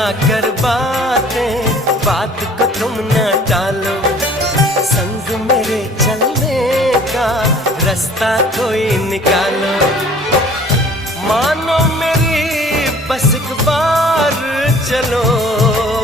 सुना कर बातें, बात को तुम न टालो, संग मेरे चलने का रास्ता कोई निकालो। मानो मेरी बस एक बार चलो,